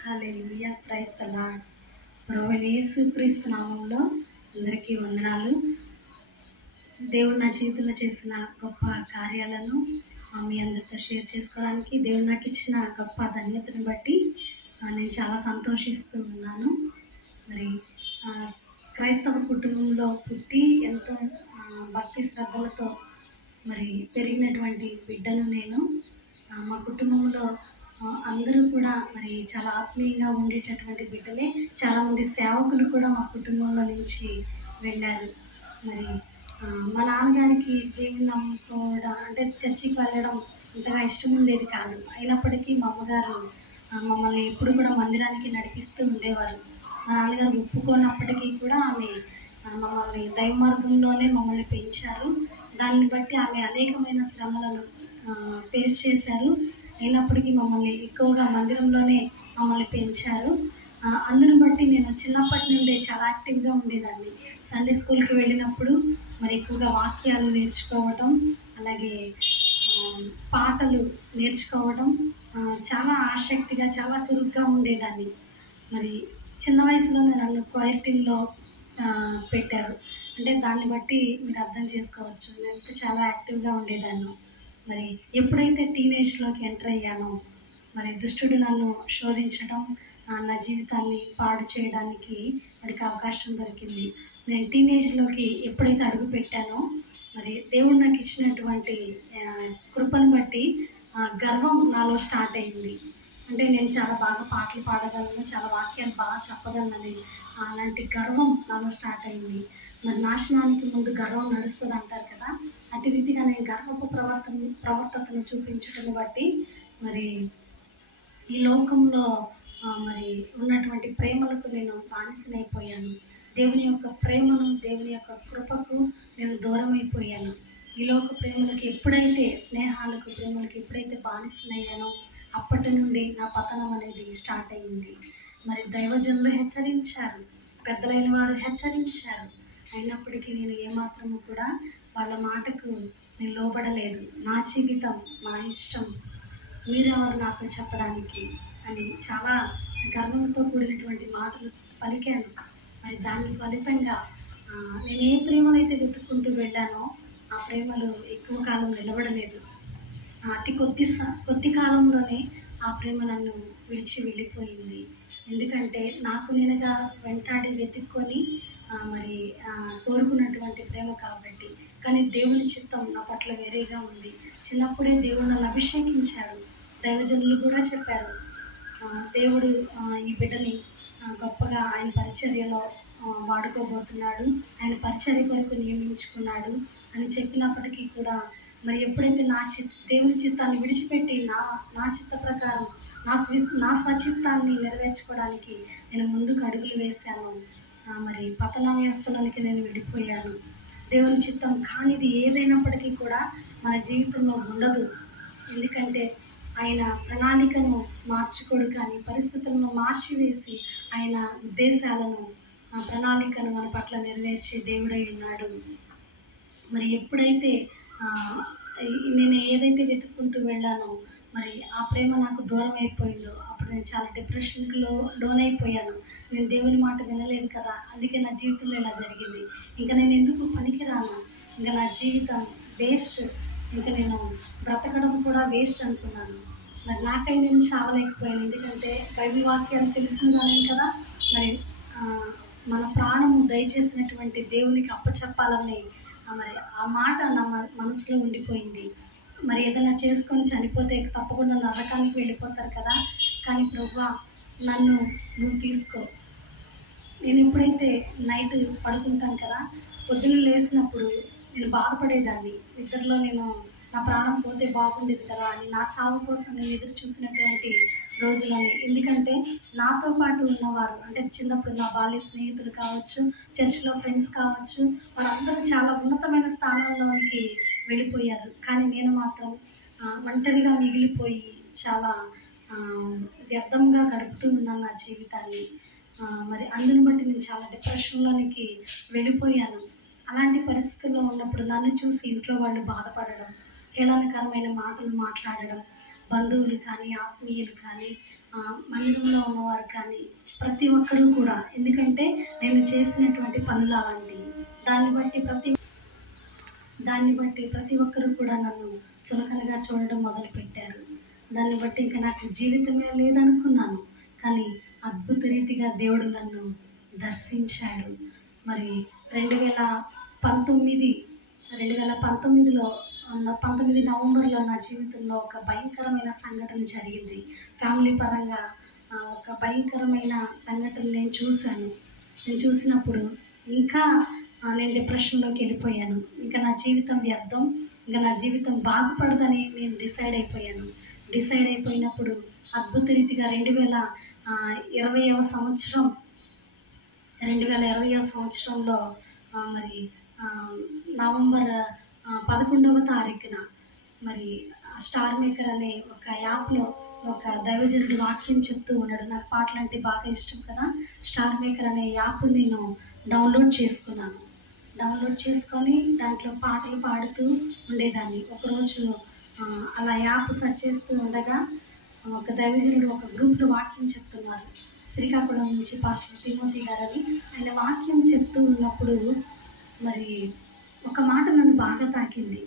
Hallelujah! Praise the lord. ప్రభువైన యేసుక్రీస్తు నామములో అందరికీ వందనాలు. దేవుడు నా జీవితంలో చేసిన గొప్ప కార్యాలను మీ అందరితో షేర్ చేసుకోవడానికి దేవుడు నాకిచ్చిన గొప్ప ధన్యతను బట్టి నేను చాలా సంతోషిస్తూ ఉన్నాను. మరి క్రైస్తవ కుటుంబంలో పుట్టి ఎంతో భక్తి శ్రద్ధలతో మరి పెరిగినటువంటి బిడ్డను నేను. మా కుటుంబంలో అందరూ కూడా మరి చాలా ఆత్మీయంగా ఉండేటటువంటి బిడ్డలే. చాలామంది సేవకులు కూడా మా కుటుంబంలో నుంచి వెళ్ళారు. మరి మా నాన్నగారికి దేవుని నమ్ముకోవడం అంటే చర్చికి వెళ్ళడం అంతగా ఇష్టం ఉండేది కాదు. అయినప్పటికీ మా అమ్మగారు మమ్మల్ని ఎప్పుడు కూడా మందిరానికి నడిపిస్తూ ఉండేవారు. మా నాన్నగారు ఒప్పుకోనప్పటికీ కూడా ఆమె మమ్మల్ని దైవ మార్గంలోనే మమ్మల్ని పెంచారు. దాన్ని బట్టి ఆమె అనేకమైన శ్రమలను ఫేస్ చేశారు. అయినప్పటికీ మమ్మల్ని ఎక్కువగా మందిరంలోనే మమ్మల్ని పెంచారు. అందును బట్టి నేను చిన్నప్పటి నుండే చాలా యాక్టివ్‌గా ఉండేదాన్ని. సండే స్కూల్‌కి వెళ్ళినప్పుడు మరి ఎక్కువగా వాక్యాలు నేర్చుకోవటం, అలాగే పాటలు నేర్చుకోవడం చాలా ఆసక్తిగా, చాలా చురుగ్గా ఉండేదాన్ని. మరి చిన్న వయసులోనే నన్ను క్వైర్ టీమ్‌లో పెట్టారు. అంటే దాన్ని బట్టి మీరు అర్థం చేసుకోవచ్చు. నేనైతే చాలా యాక్టివ్‌గా ఉండేదాన్ని. మరి ఎప్పుడైతే టీనేజ్‌లోకి ఎంటర్ అయ్యానో, మరి దుష్టుడు నన్ను శోధించడం, నా జీవితాన్ని పాడు చేయడానికి వాడికి అవకాశం దొరికింది. నేను టీనేజ్‌లోకి ఎప్పుడైతే అడుగుపెట్టానో, మరి దేవుడు నాకు ఇచ్చినటువంటి కృపను బట్టి గర్వం నాలో స్టార్ట్ అయింది. అంటే నేను చాలా బాగా పాటలు పాడగలను, చాలా వాక్యాలు బాగా చెప్పగలనని అలాంటి గర్వం నాలో స్టార్ట్ అయింది. మరి నాశనానికి ముందు గర్వం నడుస్తది అంటారు కదా! అట్టి రీతిగా నేను గర్వపు ప్రవర్తనను చూపించటం బట్టి మరి ఈ లోకంలో మరి ఉన్నటువంటి ప్రేమలకు నేను బానిసనైపోయాను. దేవుని యొక్క ప్రేమను, దేవుని యొక్క కృపకు నేను దూరమైపోయాను. ఈ లోక ప్రేమలకు ఎప్పుడైతే స్నేహాలకు, ప్రేమలకు ఎప్పుడైతే బానిసనయ్యానో అప్పటి నుండి నా పతనం అనేది స్టార్ట్ అయింది. మరి దైవజనులు హెచ్చరించారు, పెద్దలైన వారు హెచ్చరించారు. అయినప్పటికీ నేను ఏమాత్రము కూడా వాళ్ళ మాటకు నేను లోబడలేదు. నా జీవితం, నా ఇష్టం, మీరెవరు నాతో చెప్పడానికి అని చాలా గర్వంతో కూడినటువంటి మాటలు పలికాను. మరి దాని ఫలితంగా నేను ఏ ప్రేమనైతే వెతుక్కుంటూ వెళ్ళానో ఆ ప్రేమలు ఎక్కువ కాలం నిలబడలేదు. అతి కొద్ది కాలంలోనే ఆ ప్రేమ నన్ను విడిచి వెళ్ళిపోయింది. ఎందుకంటే నాకు నేనుగా వెంటాడి వెతుక్కొని మరి కోరుకున్నటువంటి ప్రేమ కాబట్టి. కానీ దేవుని చిత్తం నా పట్ల వేరేగా ఉంది. చిన్నప్పుడే దేవుడు నన్ను అభిషేకించారు. దైవజనులు కూడా చెప్పారు, దేవుడు ఈ బిడ్డని గొప్పగా ఆయన పరిచర్యలో వాడుకోబోతున్నాడు. ఆయన పరిచర్య కొరకు నియమించుకున్నాడు అని చెప్పినప్పటికీ కూడా మరి ఎప్పుడైతే దేవుని చిత్తాన్ని విడిచిపెట్టి నా చిత్త ప్రకారం నా స్వచిత్తాన్ని నెరవేర్చుకోవడానికి నేను ముందుకు అడుగులు వేశాను. మరి పతన వ్యవస్థలోనికి నేను వెళ్ళిపోయాను. దేవుని చిత్తం కానిది ఏదైనప్పటికీ కూడా మన జీవితంలో ఉండదు. ఎందుకంటే ఆయన ప్రణాళికను మార్చుకోడు, కానీ పరిస్థితులను మార్చివేసి ఆయన ఉద్దేశాలను, ప్రణాళికను మన పట్ల నెరవేర్చే దేవుడై ఉన్నాడు. మరి ఎప్పుడైతే నేను ఏదైతే వెతుక్కుంటూ వెళ్ళానో మరి ఆ ప్రేమ నాకు దూరం అయిపోయిందో అప్పుడు నేను చాలా డిప్రెషన్కి లోనైపోయాను. నేను దేవుని మాట వినలేదు కదా, అందుకే నా జీవితంలో ఇలా జరిగింది. ఇంకా నేను ఎందుకు పనికిరాను, ఇంకా నా జీవితం వేస్ట్, ఇంకా నేను బ్రతకడం కూడా వేస్ట్ అనుకున్నాను. మరి నాకై నేను చావలేకపోయాను. ఎందుకంటే బైబిల్ వాక్యాలు తెలిసిన దాన్ని కదా, మరి మన ప్రాణము దయచేసినటువంటి దేవునికి అప్పచెప్పాలని మరి ఆ మాట నా మనసులో ఉండిపోయింది. మరి ఏదైనా చేసుకొని చనిపోతే తప్పకుండా నరకానికి వెళ్ళిపోతారు కదా, కానీ ప్రభువా నన్ను నువ్వు తీసుకో. నేను ఎప్పుడైతే నైట్ పడుకుంటాను కదా, పొద్దున్న లేచినప్పుడు నేను బాధపడేదాన్ని. నిద్రలో నేను నా ప్రాణం పోతే బాగుండేది కదా అని నా చావు కోసం నేను ఎదురు చూసినటువంటి రోజులని. ఎందుకంటే నాతో పాటు ఉన్నవారు అంటే చిన్నప్పుడు నా బాల్య స్నేహితులు కావచ్చు, చర్చిలో ఫ్రెండ్స్ కావచ్చు, వాళ్ళందరూ చాలా ఉన్నతమైన స్థానాల్లోనికి వెళ్ళిపోయారు. కానీ నేను మాత్రం ఒంటరిగా మిగిలిపోయి చాలా వ్యర్థంగా గడుపుతూ ఉన్నాను నా జీవితాన్ని. మరి అందుని బట్టి నేను చాలా డిప్రెషన్‌లోనికి వెళ్ళిపోయాను. అలాంటి పరిస్థితుల్లో ఉన్నప్పుడు నన్ను చూసి ఇంట్లో వాళ్ళు బాధపడడం, హేళనకరమైన మాటలు మాట్లాడడం, బంధువులు కానీ, ఆత్మీయులు కానీ మందిరంలో ఉన్నవారు కానీ ప్రతి ఒక్కరూ కూడా, ఎందుకంటే నేను చేసినటువంటి పనులు అలాంటివి. దాన్ని బట్టి ప్రతి దాన్ని బట్టి ప్రతి ఒక్కరు కూడా నన్ను చులకనగా చూడడం మొదలుపెట్టారు. దాన్ని బట్టి ఇంక నాకు జీవితమే లేదనుకున్నాను. కానీ అద్భుత రీతిగా దేవుడు నన్ను దర్శించాడు. మరి 2019 2019లో 19 నవంబర్‌లో నా జీవితంలో ఒక భయంకరమైన సంఘటన జరిగింది. ఫ్యామిలీ పరంగా ఒక భయంకరమైన సంఘటన నేను చూశాను. నేను చూసినప్పుడు ఇంకా నేను డిప్రెషన్‌లోకి వెళ్ళిపోయాను. ఇంకా నా జీవితం వ్యర్థం. ఇంకా నా జీవితం బాగుపడదని నేను డిసైడ్ అయిపోయాను. డిసైడ్ అయిపోయినప్పుడు అద్భుత రీతిగా 2020వ సంవత్సరం 2020వ సంవత్సరంలో మరి నవంబర్ 11వ తారీఖున మరి స్టార్ మేకర్ అనే ఒక యాప్‌లో ఒక దైవజనుడు వాక్యం చెప్తూ ఉన్నాడు. నాకు పాటలంటే బాగా ఇష్టం కదా! స్టార్ మేకర్ అనే యాప్ నేను డౌన్లోడ్ చేసుకున్నాను. డౌన్లోడ్ చేసుకొని దాంట్లో పాటలు పాడుతూ ఉండేదాన్ని. ఒకరోజు అలా యాప్ సెర్చ్ చేస్తూ ఉండగా ఒక దైవజనుడు ఒక గ్రూప్‌లో వాక్యం చెప్తున్నారు. శ్రీకాకుళం నుంచి పాస్టర్ తిమోతి గారని. ఆయన వాక్యం చెప్తూ ఉన్నప్పుడు మరి ఒక మాట నన్ను బాగా తాకింది.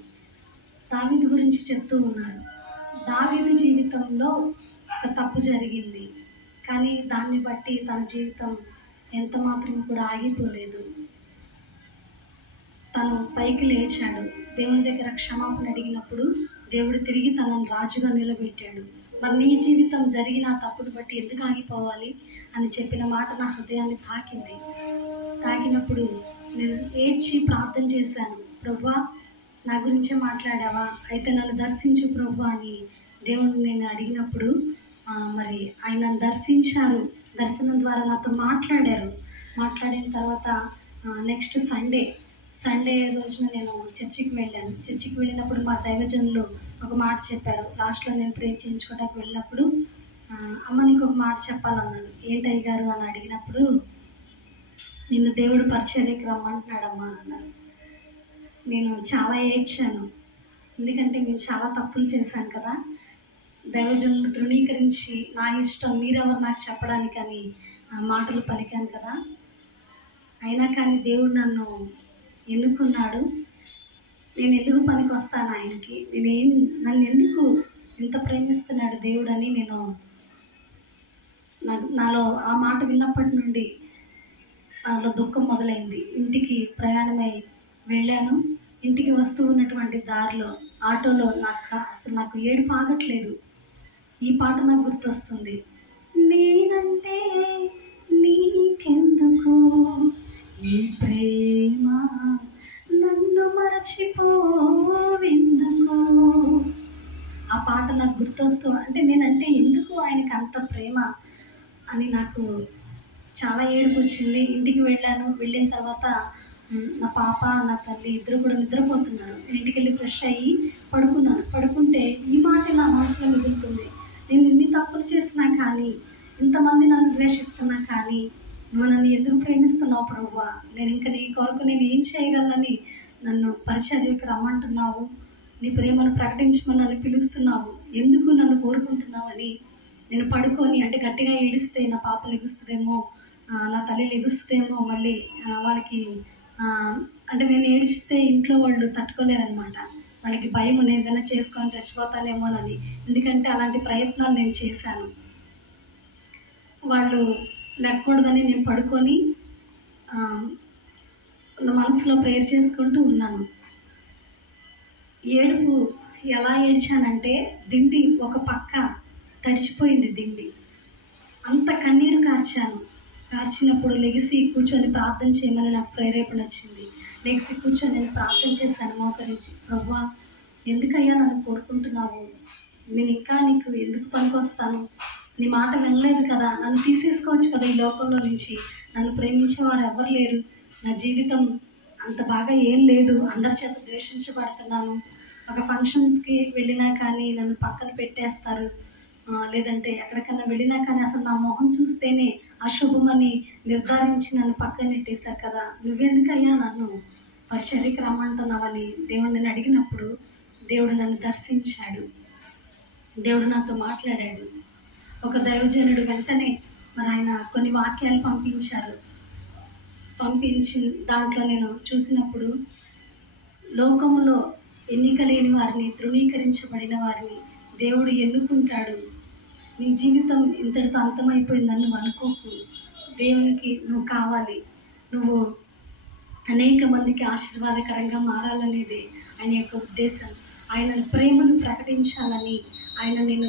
దావీదు గురించి చెప్తూ ఉన్నారు. దావీదు జీవితంలో ఒక తప్పు జరిగింది. కానీ దాన్ని బట్టి తన జీవితం ఎంత మాత్రం కూడా ఆగిపోలేదు. తను పైకి లేచాడు. దేవుని దగ్గర క్షమాపణ అడిగినప్పుడు దేవుడు తిరిగి తనను రాజుగా నిలబెట్టాడు. మరి నీ జీవితం జరిగిన తప్పును బట్టి ఎందుకు ఆగిపోవాలి అని చెప్పిన మాట నా హృదయాన్ని తాకింది. తాకినప్పుడు నేను ఏడ్చి ప్రార్థన చేశాను. ప్రభువా, నా గురించే మాట్లాడావా? అయితే నన్ను దర్శించు ప్రభువా అని దేవుడిని నేను అడిగినప్పుడు మరి ఆయన నన్ను దర్శించారు. దర్శనం ద్వారా నాతో మాట్లాడారు. మాట్లాడిన తర్వాత నెక్స్ట్ సండే రోజున నేను చర్చికి వెళ్ళాను. చర్చికి వెళ్ళినప్పుడు మా దైవజనులు ఒక మాట చెప్పారు. లాస్ట్‌లో నేను ప్రేయర్ చేయించుకోవడానికి వెళ్ళినప్పుడు అమ్మ నీకు ఒక మాట చెప్పాలన్నాను. ఏంటి అయ్యగారు అని అడిగినప్పుడు, నిన్ను దేవుడు పరిచర్యకి రమ్మంటున్నాడమ్మా అన్నారు. నేను చాలా ఏడ్చాను. ఎందుకంటే నేను చాలా తప్పులు చేశాను కదా! దైవజనులు తృణీకరించి నా ఇష్టం మీరెవరు నాకు చెప్పడానికని మాటలు పలికాను కదా! అయినా కానీ దేవుడు నన్ను ఎన్నుకున్నాడు. నేను ఎందుకు పనికొస్తాను ఆయనకి? నన్ను ఎందుకు ఇంత ప్రేమిస్తున్నాడు దేవుడని నేను నాలో ఆ మాట విన్నప్పటి నుండి నాలో దుఃఖం మొదలైంది. ఇంటికి ప్రయాణమై వెళ్ళాను. ఇంటికి వస్తూ ఉన్నటువంటి దారిలో ఆటోలో నాకు ఏడుపు ఆగట్లేదు. ఈ పాట నాకు గుర్తొస్తుంది. నేనంటే నీకెందుకు ఈ ప్రేమ, నన్ను మరచిపోవెందుకు. ఆ పాట నాకు గుర్తొస్తూ, అంటే నేనంటే ఎందుకు ఆయనకి అంత ప్రేమ అని నాకు చాలా ఏడుపు వచ్చింది. ఇంటికి వెళ్ళాను. వెళ్ళిన తర్వాత నా పాప, నా తల్లి ఇద్దరు కూడా నిద్రపోతున్నారు. నేను ఇంటికెళ్ళి ఫ్రెష్ అయ్యి పడుకున్నాను. పడుకుంటే ఈ మాట నా మనసులో మిగులుతుంది. నేను ఇన్ని తప్పులు చేసినా కానీ, ఇంతమంది నన్ను ద్వేషిస్తున్నా కానీ, నువ్వు నన్ను ఎందుకు ప్రేమిస్తున్నావు ప్రభువా? నేను ఇంకా నీ కొరకు నేను ఏం చేయగలనని నన్ను పరిచర్యకు రమ్మంటున్నావు. నీ ప్రేమను ప్రకటించమని నన్ను పిలుస్తున్నావు. ఎందుకు నన్ను కోరుకుంటున్నావని నేను పడుకొని, అంటే గట్టిగా ఏడిస్తే నా పాప లెగుస్తుందేమో, నా తల్లి లెగుస్తుందేమో, మళ్ళీ వాళ్ళకి అంటే నేను ఏడిస్తే ఇంట్లో వాళ్ళు తట్టుకోలేరనమాట. వాళ్ళకి భయం, నేను ఏదైనా చేసుకొని చచ్చిపోతానేమోనని. ఎందుకంటే అలాంటి ప్రయత్నాలు నేను చేశాను. వాళ్ళు లెక్కకూడదని నేను పడుకొని నా మనసులో ప్రేయర్ చేసుకుంటూ ఉన్నాను. ఏడుపు ఎలా ఏడ్చానంటే, దిండి ఒక పక్క తడిచిపోయింది దిండి. అంత కన్నీరు కార్చాను. కార్చినప్పుడు లెగిసి కూర్చొని ప్రార్థన చేయమని నాకు ప్రేరేపణ వచ్చింది. లెగిసి కూర్చొని నేను ప్రార్థన చేశాను మోకరించి. ప్రభువా, ఎందుకయ్యా నన్ను కోరుకుంటున్నావు? నేను ఇంకా నీకు ఎందుకు పనికొస్తాను? నీ మాట వినలేదు కదా, నన్ను తీసేసుకోవచ్చు కదా ఈ లోకంలో నుంచి. నన్ను ప్రేమించేవారు ఎవరు లేరు. నా జీవితం అంత బాగా ఏం లేదు. అందరి చేత ద్వేషించబడుతున్నాను. ఒక ఫంక్షన్స్కి వెళ్ళినా కానీ నన్ను పక్కన పెట్టేస్తారు. లేదంటే ఎక్కడికైనా వెళ్ళినా కానీ అసలు నా మొహం చూస్తేనే అశుభమని నిర్ధారించి నన్ను పక్కన నెట్టేశారు కదా. నువ్వెందుకయ్యా నన్ను పరిచర్యకి రమ్మంటున్నావని దేవుడిని అడిగినప్పుడు దేవుడు నన్ను దర్శించాడు. దేవుడు నాతో మాట్లాడాడు. ఒక దైవజనుడు వెంటనే మరి ఆయన కొన్ని వాక్యాలు పంపించి దాంట్లో నేను చూసినప్పుడు, లోకములో ఎన్నిక లేని వారిని, తృణీకరించబడిన వారిని దేవుడు ఎన్నుకుంటాడు. నీ జీవితం ఇంతటితో అంతమైపోయిందని నువ్వు అనుకోకు. దేవునికి నువ్వు కావాలి. నువ్వు అనేక మందికి ఆశీర్వాదకరంగా మారాలనేది ఆయన యొక్క ఉద్దేశం. ఆయన ప్రేమను ప్రకటించాలని ఆయన నిన్ను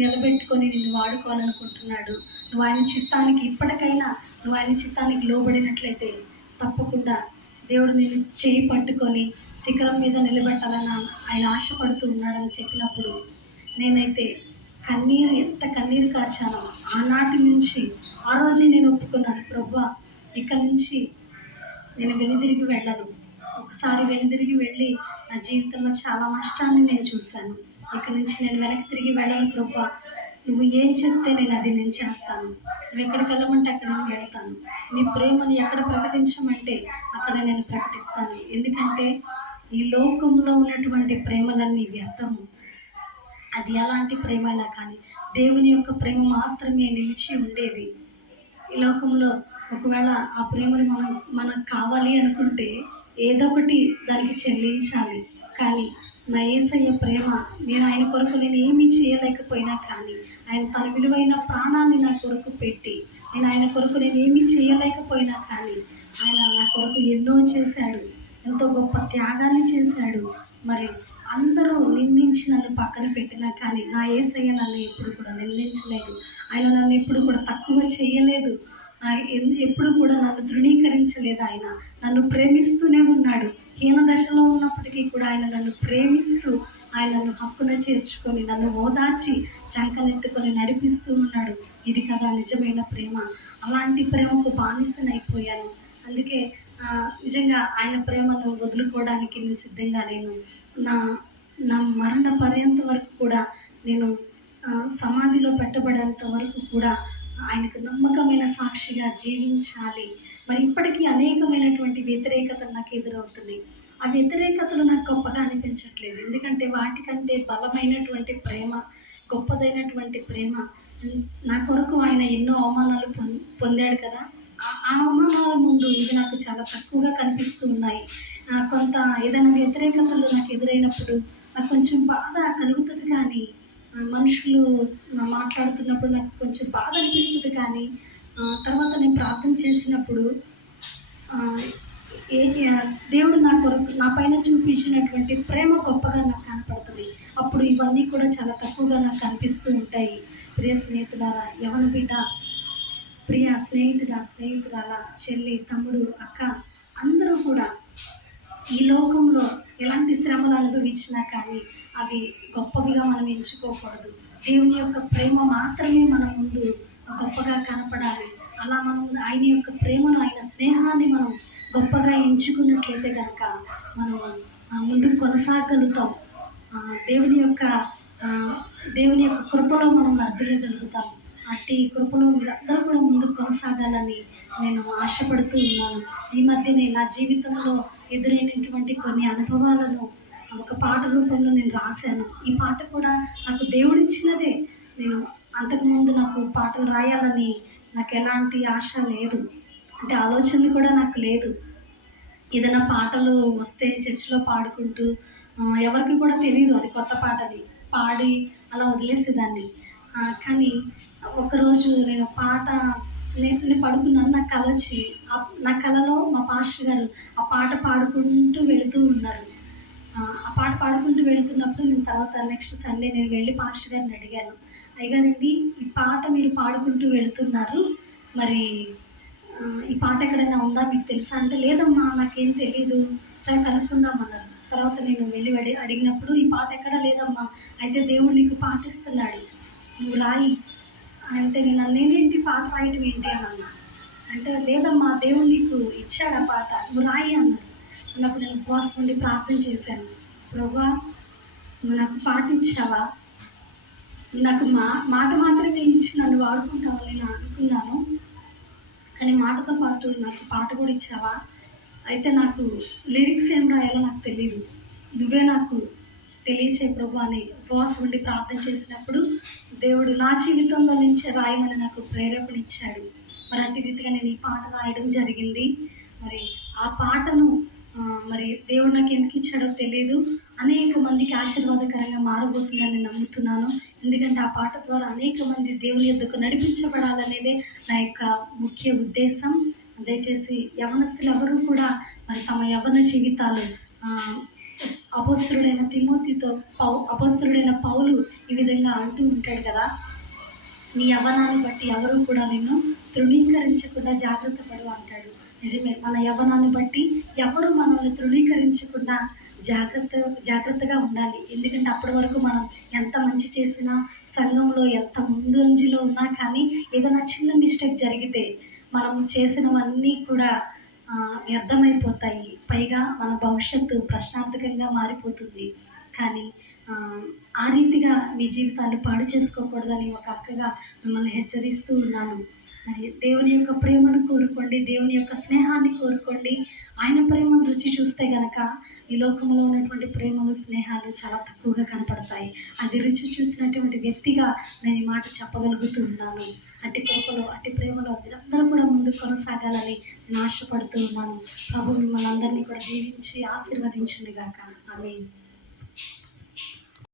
నిలబెట్టుకొని నిన్ను వాడుకోవాలనుకుంటున్నాడు. నువ్వు ఆయన చిత్తానికి ఇప్పటికైనా నువ్వు ఆయన చిత్తానికి లోబడినట్లయితే తప్పకుండా దేవుడు నేను చేయి పట్టుకొని శిఖరం మీద నిలబెట్టాలని ఆయన ఆశపడుతూ ఉన్నాడని చెప్పినప్పుడు, నేనైతే ఎంత కన్నీరు కార్చానో ఆనాటి నుంచి ఆ రోజే నేను ఒప్పుకున్నాను. ప్రభువా, ఇక నుంచి నేను వెనుదిరిగి వెళ్ళను. ఒకసారి వెనుదిరిగి వెళ్ళి నా జీవితంలో చాలా నష్టాన్ని నేను చూశాను. ఇక నుంచి నేను వెనక్కి తిరిగి వెళ్ళను ప్రభువా. నువ్వు ఏం చెప్తే నేను చేస్తాను. నువ్వు ఎక్కడికి వెళ్ళమంటే అక్కడ నేను వెళ్తాను. నీ ప్రేమను ఎక్కడ ప్రకటించమంటే అక్కడ నేను ప్రకటిస్తాను. ఎందుకంటే ఈ లోకంలో ఉన్నటువంటి ప్రేమలన్నీ వ్యర్థము. అది ఎలాంటి ప్రేమైనా కానీ దేవుని యొక్క ప్రేమ మాత్రమే నిలిచి ఉండేది. ఈ లోకంలో ఒకవేళ ఆ ప్రేమను మనకు కావాలి అనుకుంటే ఏదో ఒకటి దానికి చెల్లించాలి. కానీ నా యేసయ్య ప్రేమ, నేను ఆయన కొరకు నేను ఏమీ చేయలేకపోయినా కానీ ఆయన తన విలువైన ప్రాణాన్ని నా కొరకు పెట్టి, నేను ఆయన కొరకు నేను ఏమీ చేయలేకపోయినా కానీ ఆయన నా కొరకు ఎన్నో చేశాడు. ఎంతో గొప్ప త్యాగాన్ని చేశాడు. మరి అందరూ నిందించి నన్ను పక్కన పెట్టినా కానీ నా యేసయ్య నన్ను ఎప్పుడు కూడా నిందించలేదు. ఆయన నన్ను ఎప్పుడు కూడా తక్కువ చేయలేదు. ఎప్పుడు కూడా నన్ను తృణీకరించలేదు. ఆయన నన్ను ప్రేమిస్తూనే ఉన్నాడు. హీన దశలో ఉన్నప్పటికీ కూడా ఆయన నన్ను ప్రేమిస్తూ ఆయన నన్ను హక్కున చేర్చుకొని నన్ను ఓదార్చి చంకనెత్తుకొని నడిపిస్తూ ఉన్నాడు. ఇది కదా నిజమైన ప్రేమ. అలాంటి ప్రేమకు బానిసనైపోయాను. అందుకే నిజంగా ఆయన ప్రేమను వదులుకోవడానికి నేను సిద్ధంగా లేను. నా నా మరణ పర్యంత వరకు కూడా నేను సమాధిలో పెట్టబడేంత వరకు కూడా ఆయనకు నమ్మకమైన సాక్షిగా జీవించాలి. మరి ఇప్పటికీ అనేకమైనటువంటి వ్యతిరేకతలు నాకు ఎదురవుతుంది. ఆ వ్యతిరేకతలు నాకు గొప్పగా అనిపించట్లేదు. ఎందుకంటే వాటికంటే బలమైనటువంటి ప్రేమ, గొప్పదైనటువంటి ప్రేమ. నా కొరకు ఆయన ఎన్నో అవమానాలు పొందాడు కదా. ఆ అవమానాల ముందు ఇవి నాకు చాలా తక్కువగా కనిపిస్తూ ఉన్నాయి. కొంత ఏదైనా వ్యతిరేకతలు నాకు ఎదురైనప్పుడు నాకు కొంచెం బాధ కలుగుతుంది. కానీ మనుషులు మాట్లాడుతున్నప్పుడు నాకు కొంచెం బాధ అనిపిస్తుంది. కానీ తర్వాత నేను ప్రార్థన చేసినప్పుడు దేవుడు నా కొరకు నా పైన చూపించినటువంటి ప్రేమ గొప్పగా నాకు కనపడుతుంది. అప్పుడు ఇవన్నీ కూడా చాలా తక్కువగా నాకు కనిపిస్తూ ఉంటాయి. ప్రియ స్నేహితులారా, యవన బిడ్డ, ప్రియ స్నేహితురాల, చెల్లి, తమ్ముడు, అక్క, అందరూ కూడా ఈ లోకంలో ఎలాంటి శ్రమలు అనుభవించినా కానీ అవి గొప్పవిగా మనం ఎంచుకోకూడదు. దేవుని యొక్క ప్రేమ మాత్రమే మన ముందు గొప్పగా కనపడాలి. అలా మనం ఆయన యొక్క ప్రేమను, ఆయన స్నేహాన్ని మనం గొప్పగా ఎంచుకున్నట్లయితే కనుక మనం ముందుకు కొనసాగలుగుతాం. దేవుని యొక్క కృపలో మనం వర్ధిల్లగలుగుతాం. అట్టి కృపలో మీరందరూ కూడా ముందుకు కొనసాగాలని నేను ఆశపడుతూ ఉన్నాను. ఈ మధ్యనే నా జీవితంలో ఎదురైనటువంటి కొన్ని అనుభవాలను ఒక పాట రూపంలో నేను రాశాను. ఈ పాట కూడా నాకు దేవుడిచ్చినదే. నేను అంతకుముందు నాకు పాటలు రాయాలని నాకు ఎలాంటి ఆశ లేదు. అంటే ఆలోచనలు కూడా నాకు లేదు. ఏదైనా పాటలు వస్తే చర్చిలో పాడుకుంటూ ఎవరికి కూడా తెలియదు అది కొత్త పాటని పాడి అలా వదిలేసేదాన్ని. కానీ ఒకరోజు నేను పడుకున్నాను. నాకు కల వచ్చి నా కలలో మా పాస్టర్ గారు ఆ పాట పాడుకుంటూ వెళుతూ ఉన్నారు. ఆ పాట పాడుకుంటూ వెళుతున్నప్పుడు నేను తర్వాత నెక్స్ట్ సండే నేను వెళ్ళి పాస్టర్ గారిని అడిగాను, అయ్యగారండి, ఈ పాట మీరు పాడుకుంటూ వెళుతున్నారు, మరి ఈ పాట ఎక్కడైనా ఉందా మీకు తెలుసా అంటే, లేదమ్మా నాకేం తెలీదు, సరే కనుక్కుందామన్నారు. తర్వాత నేను వెళ్ళి అడిగినప్పుడు ఈ పాట ఎక్కడా లేదమ్మా, అయితే దేవుడు నీకు పాట ఇస్తున్నాడు, నువ్వు రాయి అంటే, నేనేంటి పాట రాయటం ఏంటి అని అన్నా. అంటే, లేదమ్మా దేవుడు నీకు ఇచ్చాడు ఆ పాట, నువ్వు రాయి అన్నాడు. అన్నప్పుడు నేను ఉపవాసం నుండి ప్రార్థన చేశాను. ప్రభువా, నువ్వు నాకు పాట ఇచ్చావా, నాకు మాట మాత్రమే ఇచ్చి నన్ను వాడుకుంటావని నేను అనుకున్నాను, కానీ మాటతో పాటు నాకు పాట కూడా ఇచ్చావా, అయితే నాకు లిరిక్స్ ఏం రాయాలో నాకు తెలియదు, నువ్వే నాకు తెలియచేయి ప్రభు అని ఉపవాసం ఉండి ప్రార్థన చేసినప్పుడు దేవుడు నా జీవితంలో నుంచి రాయమని నాకు ప్రేరేపణ ఇచ్చాడు. మరి అట్టి రీతిగా నేను ఈ పాట రాయడం జరిగింది. మరి ఆ పాటను మరి దేవుడు నాకు ఎందుకు ఇచ్చాడో తెలియదు. అనేక మందికి ఆశీర్వాదకరంగా మారబోతుందని నమ్ముతున్నాను. ఎందుకంటే ఆ పాట ద్వారా అనేక మంది దేవుని యొద్దకు నడిపించబడాలనేదే నా యొక్క ముఖ్య ఉద్దేశం. దయచేసి యవ్వనస్తులు ఎవరు కూడా మరి తమ యవ్వన జీవితాలు అపోస్తలుడైన తిమోతితో అపోస్తలుడైన పౌలు ఈ విధంగా అంటూ ఉంటాడు కదా, నీ యవ్వనాన్ని బట్టి ఎవరు కూడా నిన్ను తృణీకరించకుండా జాగ్రత్త పడు అంటాడు. నిజమే, మన యవ్వనాన్ని బట్టి ఎవరు మనల్ని తృణీకరించకుండా జాగ్రత్తగా ఉండాలి. ఎందుకంటే అప్పటి వరకు మనం ఎంత మంచి చేసినా, సంఘంలో ఎంత ముందంజలో ఉన్నా కానీ ఏదైనా చిన్న మిస్టేక్ జరిగితే మనం చేసినవన్నీ కూడా వ్యర్థమైపోతాయి. పైగా మన భవిష్యత్తు ప్రశ్నార్థకంగా మారిపోతుంది. కానీ ఆ రీతిగా మీ జీవితాన్ని పాడు చేసుకోకూడదని ఒక అక్కగా మిమ్మల్ని హెచ్చరిస్తూ ఉన్నాను. మరి దేవుని యొక్క ప్రేమను కోరుకోండి, దేవుని యొక్క స్నేహాన్ని కోరుకోండి. ఆయన ప్రేమను రుచి చూస్తే గనక ఈ లోకంలో ఉన్నటువంటి ప్రేమలు, స్నేహాలు చాలా తక్కువగా కనపడతాయి. అది రుచి చూసినటువంటి వ్యక్తిగా నేను ఈ మాట చెప్పగలుగుతూ ఉన్నాను. అట్టి కృపలో, అట్టి ప్రేమలో మీరందరూ కూడా ముందుకు కొనసాగాలని నేను ఆశపడుతూ ఉన్నాను. ప్రభు మిమ్మల్ని అందరినీ కూడా దీవించి ఆశీర్వదించును గాక. ఆమేన్.